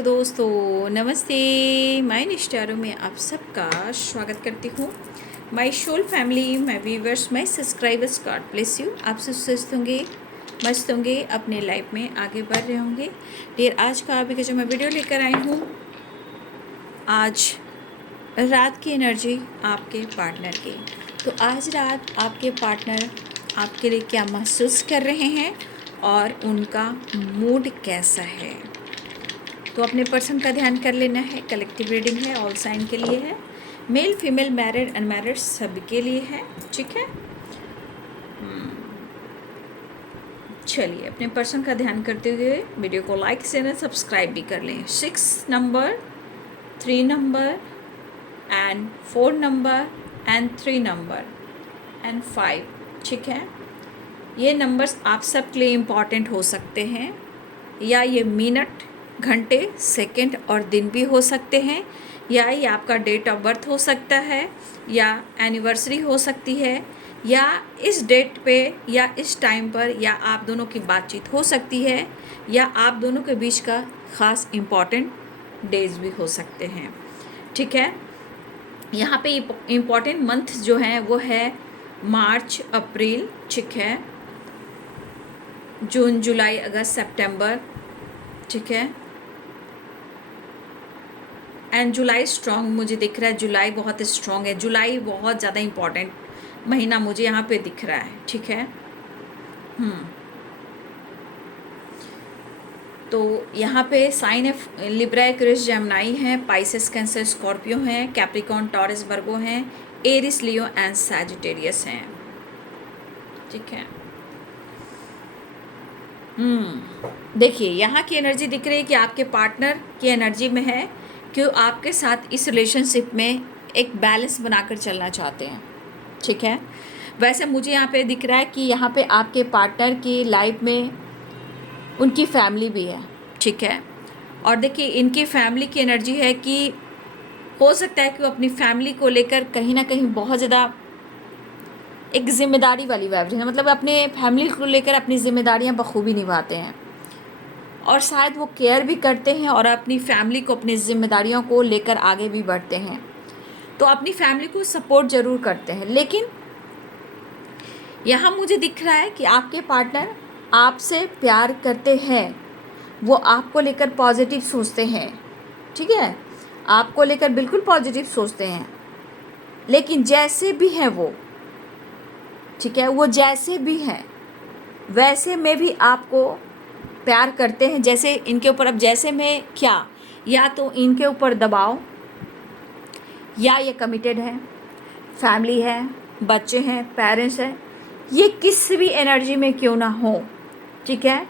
Hello दोस्तों, नमस्ते। My निष्ठारों में आप सबका स्वागत करती हूँ। My soul family, my viewers, my subscribers, God bless you. आप सब स्वस्थ होंगे, मस्त होंगे, अपने लाइफ में आगे बढ़ रहे होंगे। डियर, आज का अभी का जो मैं वीडियो लेकर आई हूँ, आज रात की एनर्जी आपके पार्टनर की। तो आज रात आपके पार्टनर आपके लिए क्या महसूस कर रहे हैं और उनका मूड कैसा है, तो अपने पर्सन का ध्यान कर लेना है। कलेक्टिव रीडिंग है, ऑल साइन के लिए है, मेल फीमेल मैरिड अनमैरिड सबके लिए है, ठीक है। चलिए, अपने पर्सन का ध्यान करते हुए वीडियो को लाइक शेयर सब्सक्राइब भी कर लें। 6 number, 3 number and 4 number and 3 number and 5, ठीक है। ये नंबर्स आप सब के लिए इम्पॉर्टेंट हो सकते हैं, या ये मिनट, घंटे, सेकंड और दिन भी हो सकते हैं, या ये आपका डेट ऑफ बर्थ हो सकता है, या एनिवर्सरी हो सकती है, या इस डेट पे या इस टाइम पर या आप दोनों की बातचीत हो सकती है, या आप दोनों के बीच का ख़ास इम्पॉर्टेंट डेज भी हो सकते हैं, ठीक है। यहाँ पे इम्पॉर्टेंट मंथ जो हैं वो है मार्च, अप्रैल, ठीक है, जून, जुलाई, अगस्त, सितंबर, ठीक है। एंड जुलाई स्ट्रॉन्ग मुझे दिख रहा है, जुलाई बहुत स्ट्रॉन्ग है, जुलाई बहुत ज़्यादा इम्पॉर्टेंट महीना मुझे यहाँ पे दिख रहा है, ठीक है। तो यहाँ पे साइन है लिब्रा, एक्वेरियस, जेमिनी है, पाइसेस, कैंसर, स्कॉर्पियो हैं, कैप्रिकॉर्न, टॉरस, वर्गो हैं, एरिस, लियो एंड सैजिटेरियस हैं, ठीक है। देखिए, यहाँ की एनर्जी दिख रही है कि आपके पार्टनर की एनर्जी में है कि आपके साथ इस रिलेशनशिप में एक बैलेंस बनाकर चलना चाहते हैं, ठीक है। वैसे मुझे यहाँ पे दिख रहा है कि यहाँ पे आपके पार्टनर की लाइफ में उनकी फैमिली भी है, ठीक है। और देखिए, इनकी फैमिली की एनर्जी है कि हो सकता है कि वो अपनी फैमिली को लेकर कहीं ना कहीं बहुत ज़्यादा एक जिम्मेदारी वाली वाइब्रेशन, मतलब अपने फैमिली को लेकर अपनी जिम्मेदारियाँ बखूबी निभाते हैं, और शायद वो केयर भी करते हैं और अपनी फैमिली को, अपनी जिम्मेदारियों को लेकर आगे भी बढ़ते हैं। तो अपनी फैमिली को सपोर्ट ज़रूर करते हैं, लेकिन यहाँ मुझे दिख रहा है कि आपके पार्टनर आपसे प्यार करते हैं, वो आपको लेकर पॉजिटिव सोचते हैं, ठीक है, आपको लेकर बिल्कुल पॉजिटिव सोचते हैं। लेकिन जैसे भी हैं वो, ठीक है, वो जैसे भी हैं वैसे में भी आपको प्यार करते हैं। जैसे इनके ऊपर, अब जैसे में क्या, या तो इनके ऊपर दबाव, या ये कमिटेड है, फैमिली है, बच्चे हैं, पेरेंट्स हैं, ये किसी भी एनर्जी में क्यों ना हो, ठीक है,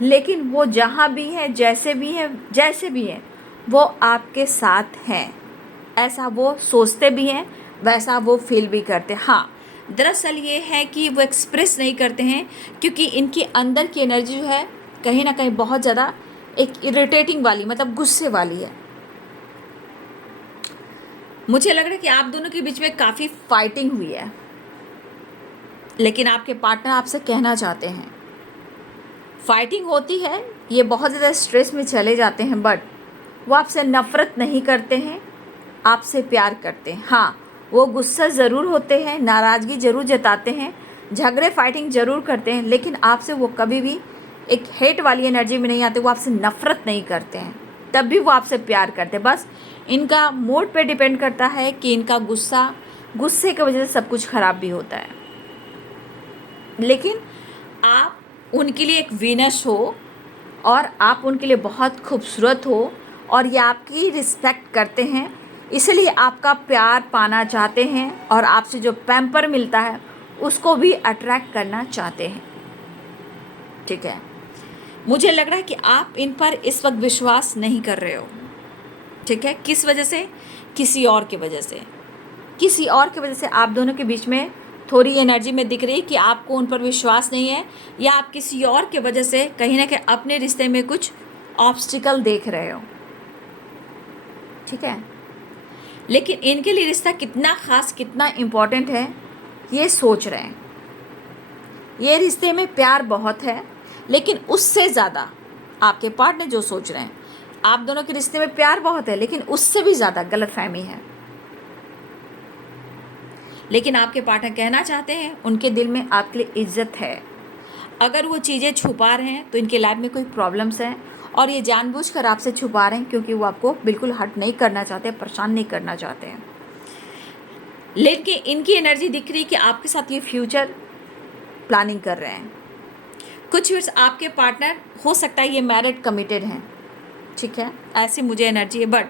लेकिन वो जहाँ भी है, जैसे भी है, जैसे भी है, वो आपके साथ हैं। ऐसा वो सोचते भी हैं, वैसा वो फील भी करते हैं। हाँ, दरअसल ये है कि वो एक्सप्रेस नहीं करते हैं, क्योंकि इनके अंदर की एनर्जी जो है कहीं ना कहीं बहुत ज़्यादा एक इरिटेटिंग वाली, मतलब गुस्से वाली है। मुझे लग रहा है कि आप दोनों के बीच में काफ़ी फाइटिंग हुई है, लेकिन आपके पार्टनर आपसे कहना चाहते हैं, फाइटिंग होती है, ये बहुत ज़्यादा स्ट्रेस में चले जाते हैं, बट वो आपसे नफ़रत नहीं करते हैं, आपसे प्यार करते हैं। हाँ, वो गुस्सा ज़रूर होते हैं, नाराज़गी ज़रूर जताते हैं, झगड़े फाइटिंग ज़रूर करते हैं, लेकिन आपसे वो कभी भी एक हेट वाली एनर्जी में नहीं आते, वो आपसे नफ़रत नहीं करते हैं, तब भी वो आपसे प्यार करते हैं। बस इनका मूड पे डिपेंड करता है कि इनका गुस्से की वजह से सब कुछ ख़राब भी होता है। लेकिन आप उनके लिए एक वीनस हो, और आप उनके लिए बहुत खूबसूरत हो, और ये आपकी रिस्पेक्ट करते हैं, इसलिए आपका प्यार पाना चाहते हैं, और आपसे जो पैम्पर मिलता है उसको भी अट्रैक्ट करना चाहते हैं, ठीक है। मुझे लग रहा है कि आप इन पर इस वक्त विश्वास नहीं कर रहे हो, ठीक है। किस वजह से? किसी और की वजह से, किसी और की वजह से आप दोनों के बीच में थोड़ी एनर्जी में दिख रही है कि आपको उन पर विश्वास नहीं है, या आप किसी और के वजह से कहीं ना कहीं अपने रिश्ते में कुछ ऑब्स्टिकल देख रहे हो, ठीक है। लेकिन इनके लिए रिश्ता कितना ख़ास, कितना इम्पोर्टेंट है, ये सोच रहे हैं। ये रिश्ते में प्यार बहुत है, लेकिन उससे ज़्यादा आपके पार्टनर जो सोच रहे हैं आप दोनों के रिश्ते में प्यार बहुत है, लेकिन उससे भी ज़्यादा गलतफहमी है। लेकिन आपके पार्टनर कहना चाहते हैं उनके दिल में आपके लिए इज्जत है। अगर वो चीज़ें छुपा रहे हैं तो इनके लाइफ में कोई प्रॉब्लम्स हैं, और ये जानबूझकर आपसे छुपा रहे हैं क्योंकि वो आपको बिल्कुल हर्ट नहीं करना चाहते, परेशान नहीं करना चाहते हैं। लेकिन इनकी एनर्जी दिख रही है कि आपके साथ ये फ्यूचर प्लानिंग कर रहे हैं। कुछ वर्ष आपके पार्टनर हो सकता है ये मैरिड कमिटेड हैं, ठीक है, ऐसी मुझे एनर्जी है। बट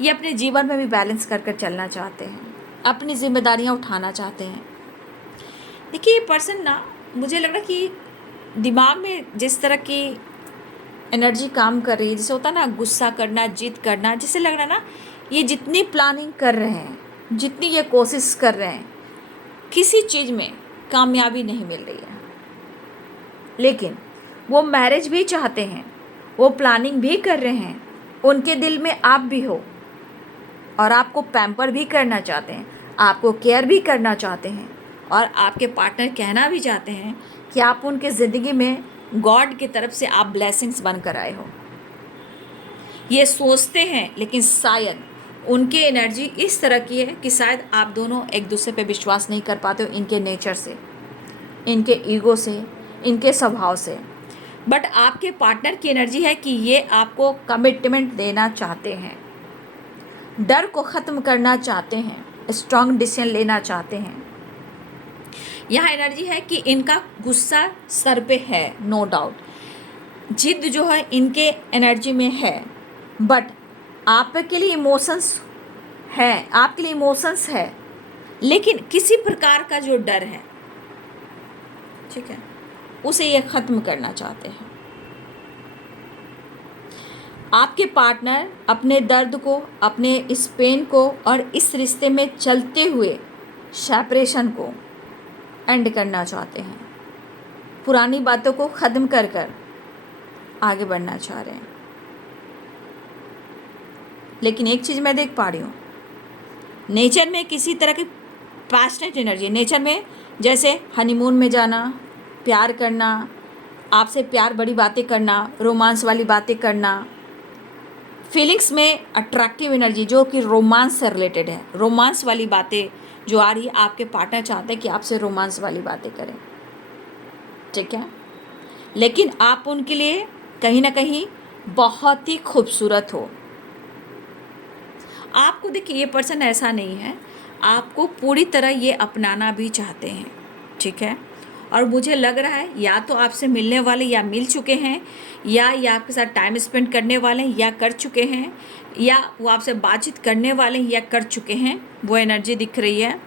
ये अपने जीवन में भी बैलेंस कर कर चलना चाहते हैं, अपनी जिम्मेदारियां उठाना चाहते हैं। देखिए ये पर्सन ना, मुझे लग रहा है कि दिमाग में जिस तरह की एनर्जी काम कर रही है, जैसे होता है ना गुस्सा करना, जिद करना, जैसे लग रहा है ना ये जितनी प्लानिंग कर रहे हैं, जितनी ये कोशिश कर रहे हैं, किसी चीज़ में कामयाबी नहीं मिल रही है। लेकिन वो मैरिज भी चाहते हैं, वो प्लानिंग भी कर रहे हैं, उनके दिल में आप भी हो, और आपको पैम्पर भी करना चाहते हैं, आपको केयर भी करना चाहते हैं, और आपके पार्टनर कहना भी चाहते हैं कि आप उनके ज़िंदगी में गॉड की तरफ से आप ब्लेसिंग्स बन कर आए हो। ये सोचते हैं, लेकिन शायद उनकी एनर्जी इस तरह की है कि शायद आप दोनों एक दूसरे पे विश्वास नहीं कर पाते हो, इनके नेचर से, इनके ईगो से, इनके स्वभाव से। बट आपके पार्टनर की एनर्जी है कि ये आपको कमिटमेंट देना चाहते हैं, डर को ख़त्म करना चाहते हैं, स्ट्रॉन्ग डिसीजन लेना चाहते हैं। यहाँ एनर्जी है कि इनका गुस्सा सर पे है, नो डाउट। जिद जो है इनके एनर्जी में है, बट आपके लिए इमोशंस है, आपके लिए इमोशंस है, लेकिन किसी प्रकार का जो डर है, ठीक है, उसे ये ख़त्म करना चाहते हैं। आपके पार्टनर अपने दर्द को, अपने इस पेन को और इस रिश्ते में चलते हुए सेपरेशन को एंड करना चाहते हैं, पुरानी बातों को ख़त्म कर कर आगे बढ़ना चाह रहे हैं। लेकिन एक चीज़ मैं देख पा रही हूँ, नेचर में किसी तरह की पैशनेट एनर्जी, नेचर में जैसे हनीमून में जाना, प्यार करना, आपसे प्यार बड़ी बातें करना, रोमांस वाली बातें करना, फीलिंग्स में अट्रैक्टिव एनर्जी जो कि रोमांस से रिलेटेड है। रोमांस वाली बातें जो आ रही है, आपके पार्टनर चाहते हैं कि आपसे रोमांस वाली बातें करें, ठीक है, लेकिन आप उनके लिए कहीं ना कहीं बहुत ही खूबसूरत हो। आपको देखिए ये पर्सन ऐसा नहीं है, आपको पूरी तरह ये अपनाना भी चाहते हैं, ठीक है, और मुझे लग रहा है या तो आपसे मिलने वाले या मिल चुके हैं, या आपके साथ टाइम स्पेंड करने वाले हैं या कर चुके हैं, या वो आपसे बातचीत करने वाले हैं या कर चुके हैं, वो एनर्जी दिख रही है,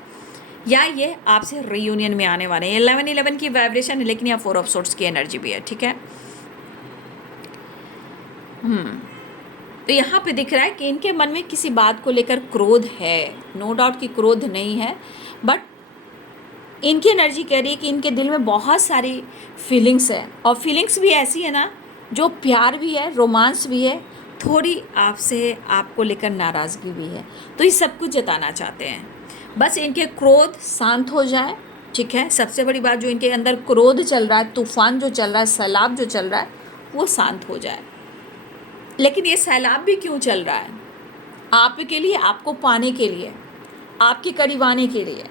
या ये आपसे रियूनियन में आने वाले हैं। 11-11 की वाइब्रेशन है, लेकिन यहाँ 4 ऑफ सोर्ड्स की एनर्जी भी है, ठीक है। तो यहाँ पे दिख रहा है कि इनके मन में किसी बात को लेकर क्रोध है, नो डाउट कि क्रोध नहीं है, बट इनकी एनर्जी कह रही है कि इनके दिल में बहुत सारी फीलिंग्स है, और फीलिंग्स भी ऐसी है ना जो प्यार भी है, रोमांस भी है, थोड़ी आपसे आपको लेकर नाराज़गी भी है। तो ये सब कुछ जताना चाहते हैं, बस इनके क्रोध शांत हो जाए, ठीक है। सबसे बड़ी बात, जो इनके अंदर क्रोध चल रहा है, तूफान जो चल रहा है, सैलाब जो चल रहा है, वो शांत हो जाए। लेकिन ये सैलाब भी क्यों चल रहा है? आपके लिए, आपको पाने के लिए, आपके करीब आने के लिए।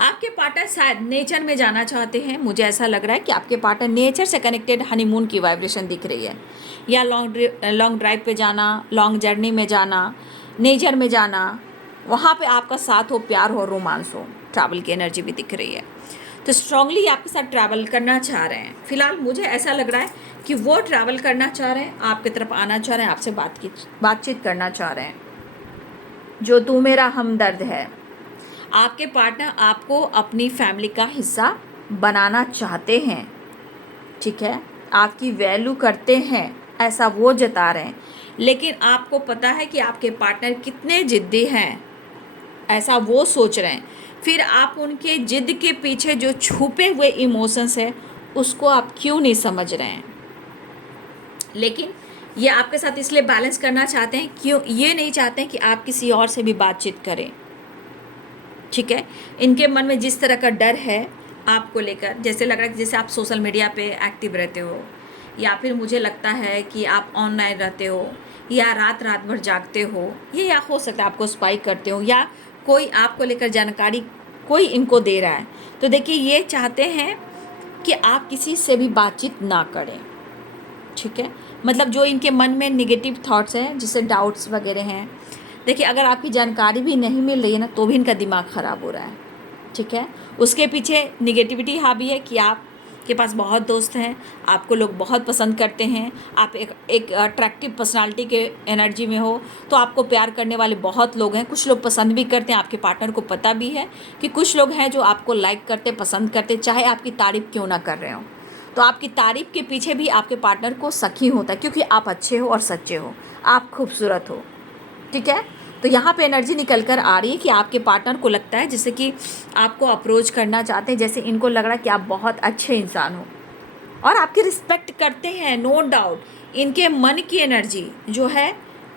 आपके पार्टनर शायद नेचर में जाना चाहते हैं, मुझे ऐसा लग रहा है कि आपके पार्टनर नेचर से कनेक्टेड हनीमून की वाइब्रेशन दिख रही है, या लॉन्ग ड्राइव पे जाना, लॉन्ग जर्नी में जाना, नेचर में जाना, वहाँ पे आपका साथ हो, प्यार हो, रोमांस हो, ट्रैवल की एनर्जी भी दिख रही है। तो स्ट्रांगली आपके साथ ट्रैवल करना चाह रहे हैं। फिलहाल मुझे ऐसा लग रहा है कि वो ट्रैवल करना चाह रहे हैं, आपकी तरफ आना चाह रहे हैं, आपसे बातचीत करना चाह रहे हैं। जो तू मेरा हमदर्द है, आपके पार्टनर आपको अपनी फैमिली का हिस्सा बनाना चाहते हैं, ठीक है, आपकी वैल्यू करते हैं, ऐसा वो जता रहे हैं। लेकिन आपको पता है कि आपके पार्टनर कितने ज़िद्दी हैं, ऐसा वो सोच रहे हैं। फिर आप उनके ज़िद के पीछे जो छुपे हुए इमोशंस है, उसको आप क्यों नहीं समझ रहे हैं? लेकिन ये आपके साथ इसलिए बैलेंस करना चाहते हैं, क्यों ये नहीं चाहते हैं कि आप किसी और से भी बातचीत करें, ठीक है। इनके मन में जिस तरह का डर है आपको लेकर, जैसे लग रहा है कि जैसे आप सोशल मीडिया पे एक्टिव रहते हो, या फिर मुझे लगता है कि आप ऑनलाइन रहते हो, या रात रात भर जागते हो, ये या हो सकता है आपको स्पाइक करते हो, या कोई आपको लेकर जानकारी कोई इनको दे रहा है। तो देखिए ये चाहते हैं कि आप किसी से भी बातचीत ना करें, ठीक है। मतलब जो इनके मन में नेगेटिव थॉट्स हैं, जिससे डाउट्स वगैरह हैं, देखिए अगर आपकी जानकारी भी नहीं मिल रही है ना, तो भी इनका दिमाग ख़राब हो रहा है, ठीक है। उसके पीछे निगेटिविटी हावी है कि आपके पास बहुत दोस्त हैं, आपको लोग बहुत पसंद करते हैं, आप एक अट्रैक्टिव पर्सनालिटी के एनर्जी में हो, तो आपको प्यार करने वाले बहुत लोग हैं। कुछ लोग पसंद भी करते हैं, आपके पार्टनर को पता भी है कि कुछ लोग हैं जो आपको लाइक करते, पसंद करते, चाहे आपकी तारीफ़ क्यों ना कर रहे हो। तो आपकी तारीफ़ के पीछे भी आपके पार्टनर को शक ही होता है, क्योंकि आप अच्छे हो और सच्चे हो, आप खूबसूरत हो, ठीक है। तो यहाँ पे एनर्जी निकल कर आ रही है कि आपके पार्टनर को लगता है जैसे कि आपको अप्रोच करना चाहते हैं, जैसे इनको लग रहा है कि आप बहुत अच्छे इंसान हो और आपकी रिस्पेक्ट करते हैं, नो डाउट। इनके मन की एनर्जी जो है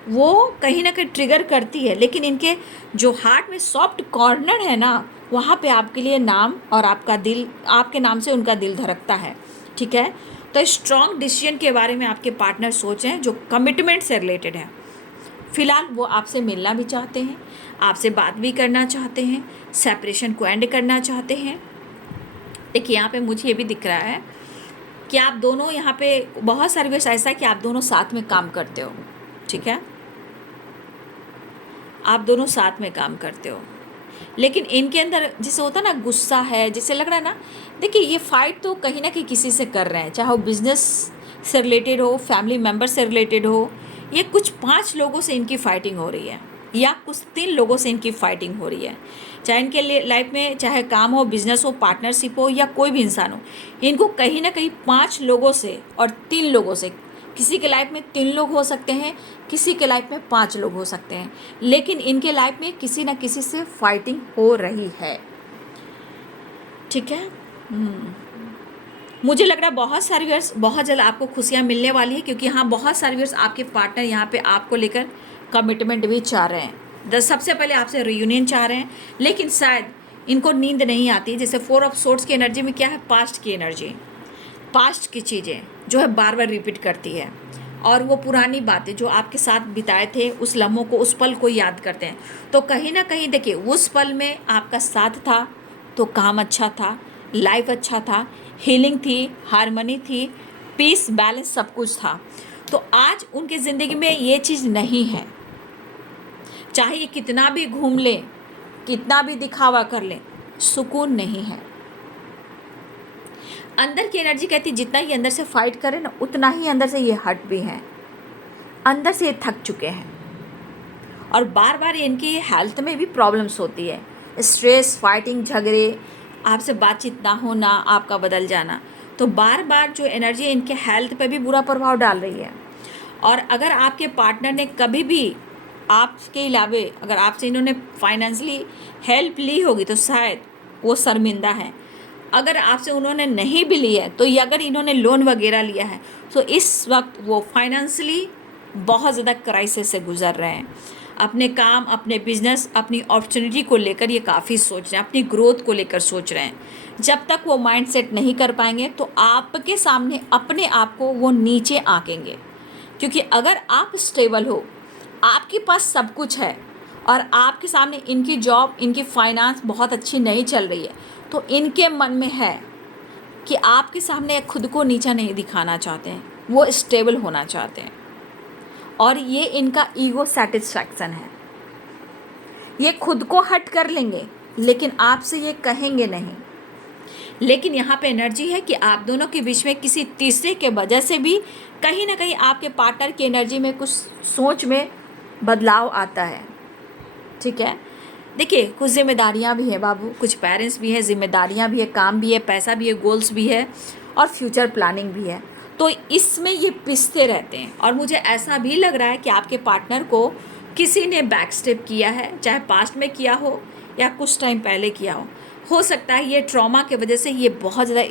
वो कहीं ना कहीं ट्रिगर करती है, लेकिन इनके जो हार्ट में सॉफ्ट कॉर्नर है ना, वहाँ पे आपके लिए नाम और आपका दिल, आपके नाम से उनका दिल धड़कता है, ठीक है। तो स्ट्रॉन्ग डिसीजन के बारे में आपके पार्टनर सोचें जो कमिटमेंट से रिलेटेड है। फ़िलहाल वो आपसे मिलना भी चाहते हैं, आपसे बात भी करना चाहते हैं, सेपरेशन को एंड करना चाहते हैं। देखिए यहाँ पे मुझे ये भी दिख रहा है कि आप दोनों यहाँ पे बहुत सारी बार ऐसा है कि आप दोनों साथ में काम करते हो, ठीक है, आप दोनों साथ में काम करते हो, लेकिन इनके अंदर जैसे होता है ना गुस्सा है, जैसे लग रहा है ना, देखिए ये फाइट तो कहीं ना कहीं किसी से कर रहे हैं, चाहे वो बिजनेस से रिलेटेड हो, फैमिली मेम्बर से रिलेटेड हो, ये कुछ 5 लोगों से इनकी फाइटिंग हो रही है, या कुछ 3 लोगों से इनकी फाइटिंग हो रही है। चाहे इनके लिए लाइफ में चाहे काम हो, बिजनेस हो, पार्टनरशिप हो, या कोई भी इंसान हो, इनको कहीं ना कहीं 5 लोगों से और 3 लोगों से, किसी के लाइफ में 3 लोग हो सकते हैं, किसी के लाइफ में 5 लोग हो सकते हैं, लेकिन इनके लाइफ में किसी न किसी से फाइटिंग हो रही है, ठीक है। मुझे लग रहा है बहुत सारी व्यूअर्स, बहुत जल्द आपको खुशियाँ मिलने वाली है, क्योंकि हाँ बहुत सारे व्यूअर्स आपके पार्टनर यहाँ पे आपको लेकर कमिटमेंट भी चाह रहे हैं। सबसे पहले आपसे रियूनियन चाह रहे हैं, लेकिन शायद इनको नींद नहीं आती। जैसे 4 ऑफ सोर्ड्स की एनर्जी में क्या है, पास्ट की एनर्जी, पास्ट की चीज़ें जो है बार बार रिपीट करती है, और वो पुरानी बातें जो आपके साथ बिताए थे, उस लम्हों को, उस पल को याद करते हैं। तो कहीं ना कहीं देखिए उस पल में आपका साथ था, तो काम अच्छा था, लाइफ अच्छा था, हीलिंग थी, हारमोनी थी, पीस, बैलेंस, सब कुछ था। तो आज उनकी ज़िंदगी में ये चीज़ नहीं है। चाहे ये कितना भी घूम लें, कितना भी दिखावा कर लें, सुकून नहीं है। अंदर की एनर्जी कहती है जितना ही अंदर से फाइट करें ना, उतना ही अंदर से ये हट भी हैं, अंदर से ये थक चुके हैं, और बार बार इनकी हेल्थ में भी प्रॉब्लम्स होती है, स्ट्रेस, फाइटिंग, झगड़े, आपसे बातचीत ना होना, आपका बदल जाना। तो बार बार जो एनर्जी इनके हेल्थ पे भी बुरा प्रभाव डाल रही है। और अगर आपके पार्टनर ने कभी भी आपके अलावे अगर आपसे इन्होंने फाइनेंशियली हेल्प ली होगी, तो शायद वो शर्मिंदा हैं। अगर आपसे उन्होंने नहीं भी ली है, तो ये अगर इन्होंने लोन वगैरह लिया है, तो इस वक्त वो फाइनेंशियली बहुत ज़्यादा क्राइसिस से गुजर रहे हैं। अपने काम, अपने बिजनेस, अपनी अपॉर्चुनिटी को लेकर ये काफ़ी सोच रहे हैं, अपनी ग्रोथ को लेकर सोच रहे हैं। जब तक वो माइंड सेट नहीं कर पाएंगे, तो आपके सामने अपने आप को वो नीचे आंकेंगे। क्योंकि अगर आप स्टेबल हो, आपके पास सब कुछ है, और आपके सामने इनकी जॉब, इनकी फाइनेंस बहुत अच्छी नहीं चल रही है, तो इनके मन में है कि आपके सामने खुद को नीचा नहीं दिखाना चाहते हैं, वो स्टेबल होना चाहते हैं, और ये इनका ईगो सेटिस्फैक्शन है। ये खुद को हट कर लेंगे, लेकिन आपसे ये कहेंगे नहीं। लेकिन यहाँ पे एनर्जी है कि आप दोनों के बीच में किसी तीसरे के वजह से भी कहीं ना कहीं आपके पार्टनर की एनर्जी में कुछ सोच में बदलाव आता है, ठीक है। देखिए कुछ जिम्मेदारियाँ भी हैं बाबू, कुछ पेरेंट्स भी हैं, जिम्मेदारियाँ भी है, काम भी है, पैसा भी है, गोल्स भी है, और फ्यूचर प्लानिंग भी है। तो इसमें ये पिसते रहते हैं, और मुझे ऐसा भी लग रहा है कि आपके पार्टनर को किसी ने बैक स्टेप किया है, चाहे पास्ट में किया हो या कुछ टाइम पहले किया हो सकता है ये ट्रॉमा की वजह से ये बहुत ज़्यादा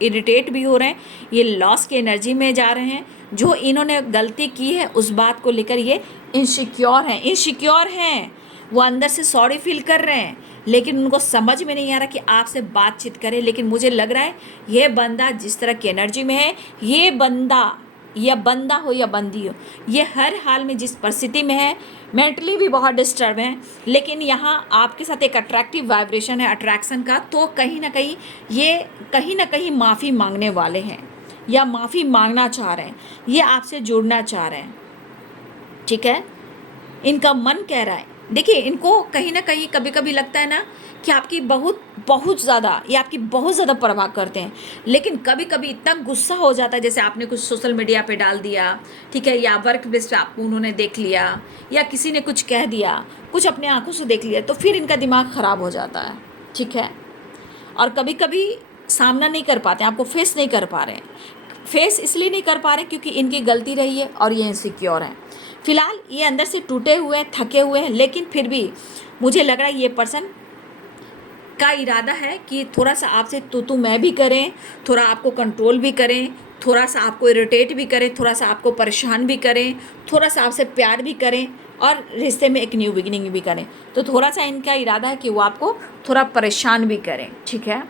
इरिटेट भी हो रहे हैं, ये लॉस की एनर्जी में जा रहे हैं। जो इन्होंने गलती की है उस बात को लेकर ये इनसिक्योर हैं, वो अंदर से सॉरी फील कर रहे हैं, लेकिन उनको समझ में नहीं आ रहा कि आपसे बातचीत करें। लेकिन मुझे लग रहा है ये बंदा जिस तरह की एनर्जी में है, ये बंदा, या बंदा हो या बंदी हो, ये हर हाल में जिस परिस्थिति में है, मेंटली भी बहुत डिस्टर्ब है, लेकिन यहाँ आपके साथ एक अट्रैक्टिव वाइब्रेशन है, अट्रैक्शन का। तो कहीं ना कहीं माफ़ी मांगने वाले हैं, या माफ़ी मांगना चाह रहे हैं, ये आपसे जुड़ना चाह रहे हैं। ठीक है, इनका मन कह रहा है। देखिए, इनको कहीं ना कहीं कभी कभी लगता है ना कि आपकी बहुत ज़्यादा, ये आपकी बहुत ज़्यादा परवाह करते हैं, लेकिन कभी कभी इतना गुस्सा हो जाता है, जैसे आपने कुछ सोशल मीडिया पे डाल दिया, ठीक है, या वर्क प्लेस पे आपको उन्होंने देख लिया, या किसी ने कुछ कह दिया, कुछ अपने आंखों से देख लिया, तो फिर इनका दिमाग ख़राब हो जाता है। ठीक है, और कभी कभी सामना नहीं कर पाते, आपको फेस नहीं कर पा रहे हैं। फेस इसलिए नहीं कर पा रहे क्योंकि इनकी गलती रही है और ये इनसिक्योर हैं। फिलहाल ये अंदर से टूटे हुए हैं, थके हुए हैं, लेकिन फिर भी मुझे लग रहा है ये पर्सन का इरादा है कि थोड़ा सा आपसे तू मैं भी करें, थोड़ा आपको कंट्रोल भी करें, थोड़ा सा आपको इरिटेट भी करें, थोड़ा सा आपको परेशान भी करें, थोड़ा सा आपसे प्यार भी करें, और रिश्ते में एक न्यू बिगिनिंग भी करें। तो थोड़ा सा इनका इरादा है कि वो आपको थोड़ा परेशान भी करें। ठीक है,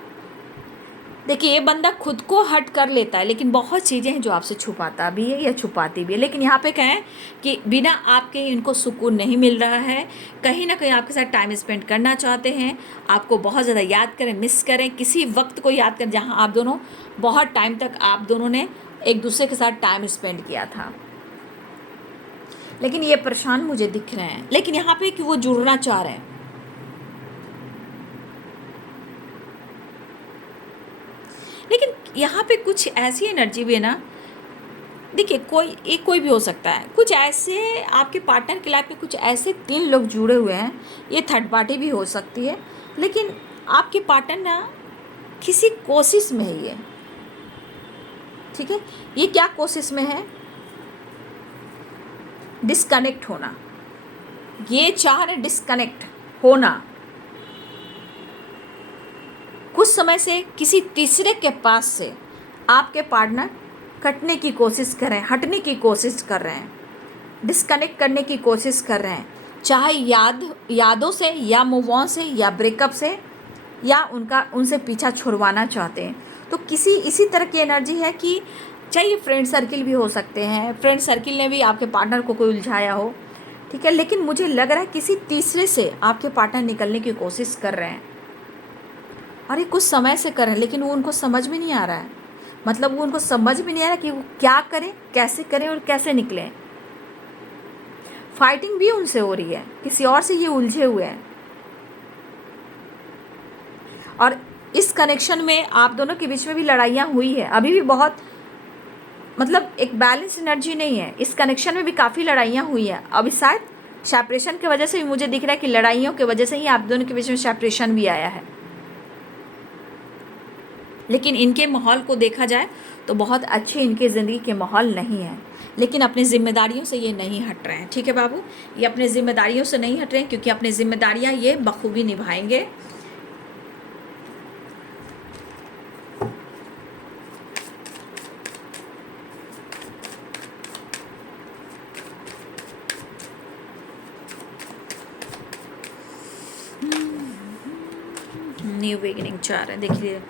देखिए, ये बंदा खुद को हट कर लेता है, लेकिन बहुत चीज़ें हैं जो आपसे छुपाता भी है या छुपाती भी है। लेकिन यहाँ पे कहें कि बिना आपके इनको सुकून नहीं मिल रहा है, कहीं ना कहीं आपके साथ टाइम स्पेंड करना चाहते हैं, आपको बहुत ज़्यादा याद करें, मिस करें, किसी वक्त को याद करें जहाँ आप दोनों बहुत टाइम तक आप दोनों ने एक दूसरे के साथ टाइम स्पेंड किया था। लेकिन ये परेशान मुझे दिख रहे हैं, लेकिन यहाँ पे कि वो जुड़ना चाह रहे हैं। लेकिन यहाँ पे कुछ ऐसी एनर्जी भी है ना, देखिए, कोई भी हो सकता है, कुछ ऐसे आपके पार्टनर की लाइफ में कुछ ऐसे 3 लोग जुड़े हुए हैं, ये थर्ड पार्टी भी हो सकती है, लेकिन आपके पार्टनर ना किसी कोशिश में है ये। ठीक है, ये क्या कोशिश में है? डिस्कनेक्ट होना, ये चाह रहे डिस्कनेक्ट होना, कुछ समय से किसी तीसरे के पास से आपके पार्टनर कटने की कोशिश कर रहे हैं, हटने की कोशिश कर रहे हैं, डिस्कनेक्ट करने की कोशिश कर रहे हैं, चाहे यादों से, या मूव ऑन से, या ब्रेकअप से, या उनसे पीछा छुड़वाना चाहते हैं। तो किसी इसी तरह की एनर्जी है कि चाहे फ्रेंड सर्किल भी हो सकते हैं, फ्रेंड सर्किल ने भी आपके पार्टनर को कोई उलझाया हो। ठीक है, लेकिन मुझे लग रहा है किसी तीसरे से आपके पार्टनर निकलने की कोशिश कर रहे हैं, और ये कुछ समय से कर रहे हैं, लेकिन वो उनको समझ में नहीं आ रहा है। मतलब वो उनको समझ में नहीं आ रहा कि वो क्या करें, कैसे करें और कैसे निकलें। फाइटिंग भी उनसे हो रही है, किसी और से ये उलझे हुए हैं, और इस कनेक्शन में आप दोनों के बीच में भी लड़ाइयाँ हुई है, अभी भी बहुत, मतलब एक बैलेंस एनर्जी नहीं है। इस कनेक्शन में भी काफ़ी लड़ाइयाँ हुई हैं। अभी शायद सेपरेशन की वजह से भी मुझे दिख रहा है कि लड़ाइयों की वजह से ही आप दोनों के बीच में सेपरेशन भी आया है। लेकिन इनके माहौल को देखा जाए तो बहुत अच्छे इनके ज़िंदगी के माहौल नहीं है, लेकिन अपनी ज़िम्मेदारियों से ये नहीं हट रहे हैं। ठीक है बाबू, ये अपनी ज़िम्मेदारियों से नहीं हट रहे हैं, क्योंकि अपनी ज़िम्मेदारियाँ ये बखूबी निभाएंगे। न्यू बिगिनिंग चाह रहे हैं। देखिए,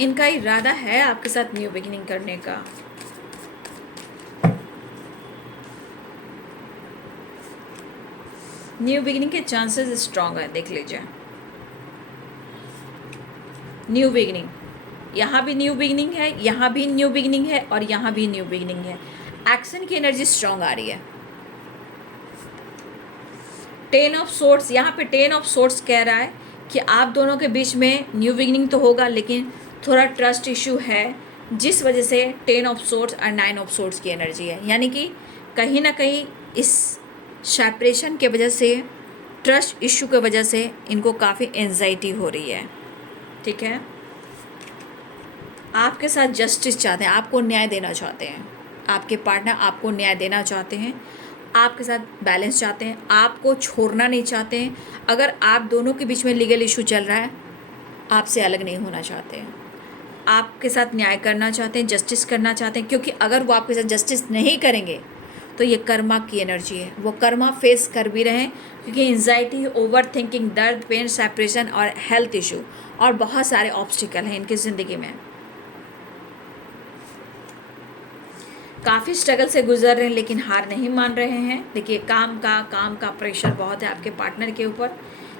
इनका इरादा है आपके साथ न्यू बिगिनिंग करने का। न्यू बिगिनिंग के चांसेस स्ट्रांग है, देख लीजिए। न्यू बिगिनिंग, यहाँ भी न्यू बिगिनिंग है, यहाँ भी न्यू बिगिनिंग है, और यहाँ भी न्यू बिगिनिंग है। एक्शन की एनर्जी स्ट्रांग आ रही है। 10 ऑफ सोर्ड्स, यहाँ पे 10 ऑफ सोर्ड्स कह रहा है कि आप दोनों के बीच में न्यू बिगिनिंग तो होगा, लेकिन थोड़ा ट्रस्ट इशू है, जिस वजह से 10 ऑफ सोर्ड्स और 9 ऑफ सोर्ड्स की एनर्जी है। यानी कि कहीं ना कहीं इस सेपरेशन के वजह से, ट्रस्ट इशू की वजह से इनको काफ़ी एंजाइटी हो रही है। ठीक है, आपके साथ जस्टिस चाहते हैं, आपको न्याय देना चाहते हैं, आपके पार्टनर आपको न्याय देना चाहते हैं, आपके साथ बैलेंस चाहते हैं, आपको छोड़ना नहीं चाहते हैं। अगर आप दोनों के बीच में लीगल इशू चल रहा है, आपसे अलग नहीं होना चाहते हैं, आपके साथ न्याय करना चाहते हैं, जस्टिस करना चाहते हैं, क्योंकि अगर वो आपके साथ जस्टिस नहीं करेंगे तो ये कर्मा की एनर्जी है, वो कर्मा फेस कर भी रहे हैं, क्योंकि एंजाइटी, ओवर थिंकिंग, दर्द, पेन, सेपरेशन और हेल्थ इशू और बहुत सारे ऑब्स्टिकल हैं इनकी ज़िंदगी में। काफ़ी स्ट्रगल से गुजर रहे हैं लेकिन हार नहीं मान रहे हैं। देखिए काम का प्रेशर बहुत है आपके पार्टनर के ऊपर,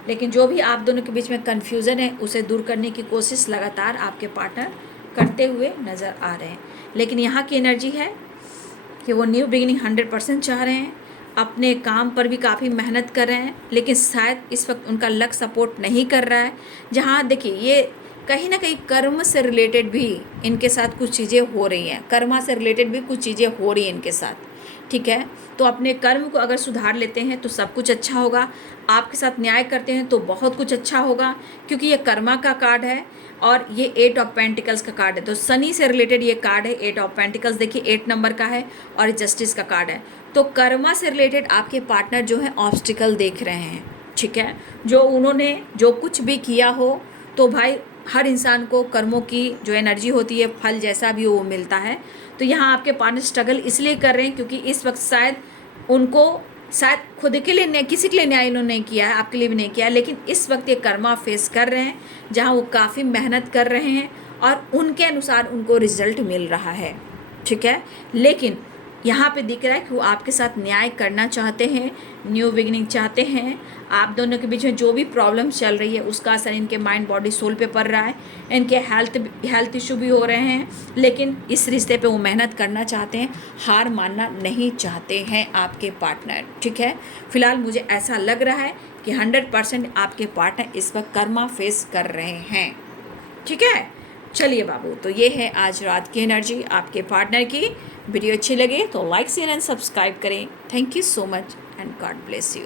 लेकिन जो भी आप दोनों के बीच में कन्फ्यूज़न है उसे दूर करने की कोशिश लगातार आपके पार्टनर करते हुए नज़र आ रहे हैं। लेकिन यहाँ की एनर्जी है कि वो न्यू बिगिनिंग 100% चाह रहे हैं, अपने काम पर भी काफ़ी मेहनत कर रहे हैं, लेकिन शायद इस वक्त उनका लक सपोर्ट नहीं कर रहा है। जहाँ देखिए ये कहीं ना कहीं कर्म से रिलेटेड भी इनके साथ कुछ चीज़ें हो रही हैं, कर्मा से रिलेटेड भी कुछ चीज़ें हो रही हैं इनके साथ, ठीक है। तो अपने कर्म को अगर सुधार लेते हैं तो सब कुछ अच्छा होगा, आपके साथ न्याय करते हैं तो बहुत कुछ अच्छा होगा, क्योंकि ये कर्मा का कार्ड है और ये 8 ऑफ पेंटिकल्स का कार्ड है। तो शनि से रिलेटेड ये कार्ड है, 8 ऑफ पेंटिकल्स, देखिए 8 नंबर का है और जस्टिस का कार्ड है। तो कर्मा से रिलेटेड आपके पार्टनर जो है ऑब्स्टिकल देख रहे हैं, ठीक है। जो उन्होंने जो कुछ भी किया हो, तो भाई हर इंसान को कर्मों की जो एनर्जी होती है, फल जैसा भी वो मिलता है। तो यहाँ आपके पार्टनर स्ट्रगल इसलिए कर रहे हैं क्योंकि इस वक्त शायद उनको शायद खुद के लिए किसी के लिए न्याय इन्होंने नहीं किया है, आपके लिए भी नहीं किया है, लेकिन इस वक्त ये कर्मा फेस कर रहे हैं जहाँ वो काफ़ी मेहनत कर रहे हैं और उनके अनुसार उनको रिजल्ट मिल रहा है, ठीक है। लेकिन यहाँ पे दिख रहा है कि वो आपके साथ न्याय करना चाहते हैं, न्यू बिगिनिंग चाहते हैं। आप दोनों के बीच में जो भी प्रॉब्लम चल रही है उसका असर इनके माइंड, बॉडी, सोल पे पड़ रहा है। इनके हेल्थ इशू भी हो रहे हैं, लेकिन इस रिश्ते पे वो मेहनत करना चाहते हैं, हार मानना नहीं चाहते हैं आपके पार्टनर, ठीक है। फिलहाल मुझे ऐसा लग रहा है कि 100% आपके पार्टनर इस वक्त कर्मा फेस कर रहे हैं, ठीक है। चलिए बाबू, तो ये है आज रात की एनर्जी आपके पार्टनर की। वीडियो अच्छी लगे तो लाइक शेयर एंड सब्सक्राइब करें। Thank you so much and God bless you.